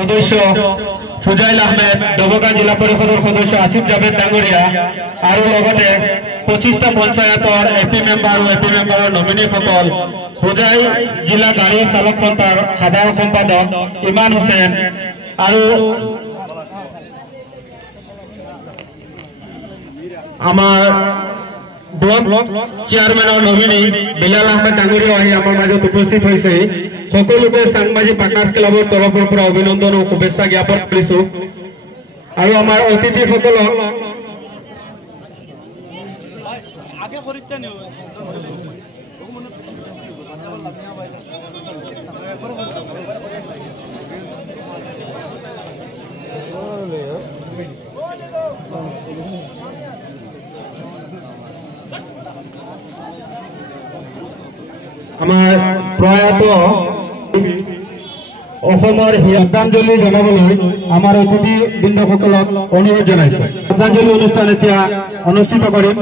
সদস্য ফুজাইল আহমেদ, ডবকা জিলা পৰিষদৰ সদস্য আসিফ জাভেদ ডাঙৰীয়া আৰু লগতে 25টা পঞ্চায়তৰ এপি মেম্বাৰ আৰু এপি মেম্বাৰৰ নমিনীসকল, ফুজাইল জিলা গাড়ী চালক সন্থাৰ সাধাৰণ সম্পাদক ইমান হুছেইন আৰু আমাৰ ব্লক চেয়াৰমেনৰ নমিনী বিলাল আহমেদ ডাঙৰীয়া আহি আমাৰ মাজত উপস্থিত হৈছে। সকলোকে সাংবাদিক পাৰ্টনাৰ্ছ ক্লাবৰ তৰফৰ পৰা অভিনন্দন আৰু শুভেচ্ছা জ্ঞাপন কৰিছো। আৰু আমাৰ অতিথিসকলক আমাৰ প্ৰয়াত অসমৰ শ্ৰদ্ধাঞ্জলি জনাবলৈ আমাৰ অতিথি বৃন্দসকলক অনুৰোধ জনাইছো। শ্ৰদ্ধাঞ্জলি অনুষ্ঠান এতিয়া অনুষ্ঠিত কৰিম।